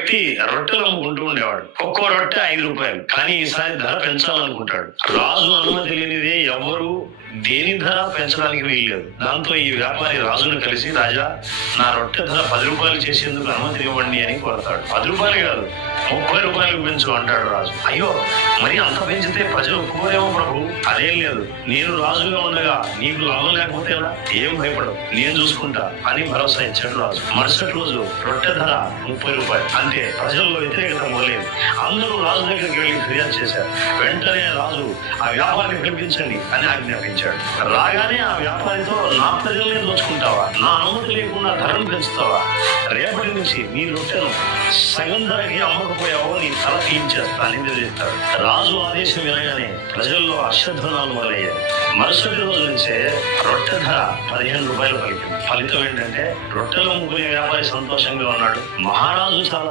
వ్యక్తి రొట్టెలు అమ్ముకుంటూ ఉండేవాడు. ఒక్కో రొట్టె 5 రూపాయలు. కానీ ఈసారి ధర పెంచాలనుకుంటాడు. రాజు అనుమతి లేనిదే ఎవరు దేని ధర పెంచడానికి వీల్లేదు. దాంతో ఈ వ్యాపారి రాజును కలిసి, రాజా, నా రొట్టె ధర 10 రూపాయలు చేసేందుకు అనుమతి ఇవ్వండి అని కోరతాడు. 10 రూపాయలు కాదు, 30 రూపాయలకు పెంచు అంటాడు రాజు. అయ్యో, మరి అంత పెంచితే ప్రజలు ఒప్పుకోరేమో ప్రభు. అదేం లేదు, నేను రాజుగా ఉండగా నీకు లాభం లేకపోతే ఎలా? ఏం భయపడవు, నేను చూసుకుంటా అని భరోసా ఇచ్చాడు రాజు. మరుసటి రోజు రొట్టె ధర 30 రూపాయలు. అంతే, ప్రజల్లో వ్యతిరేకత మొదలైంది. అందరూ రాజు దగ్గరికి వెళ్ళి ఫిర్యాదు చేశారు. వెంటనే రాజు ఆ వ్యాపారిని పిలిపించండి అని ఆజ్ఞాపించాడు. రాగానే ఆ వ్యాపారితో, నా ప్రజల్ని దోచుకుంటావా? నా అనుమతి లేకుండా ధరను పెంచుతావా? రేపటి నుంచి నీ రొట్టెను సగం ధరకి అమ్మకపోయావో నీ తల తీయించేస్తానని తెలియజేస్తాడు. రాజు ఆదేశం వినగానే ప్రజల్లో హర్షధ్వనాలు మొదలయ్యాయి. మరుసటి రోజు నుంచే రొట్టె ధర 15 రూపాయలు పలికింది. ఫలితం ఏంటంటే రొట్టెలు అమ్ముకునే వ్యాపారి సంతోషంగా ఉన్నాడు. మహారాజు చాలా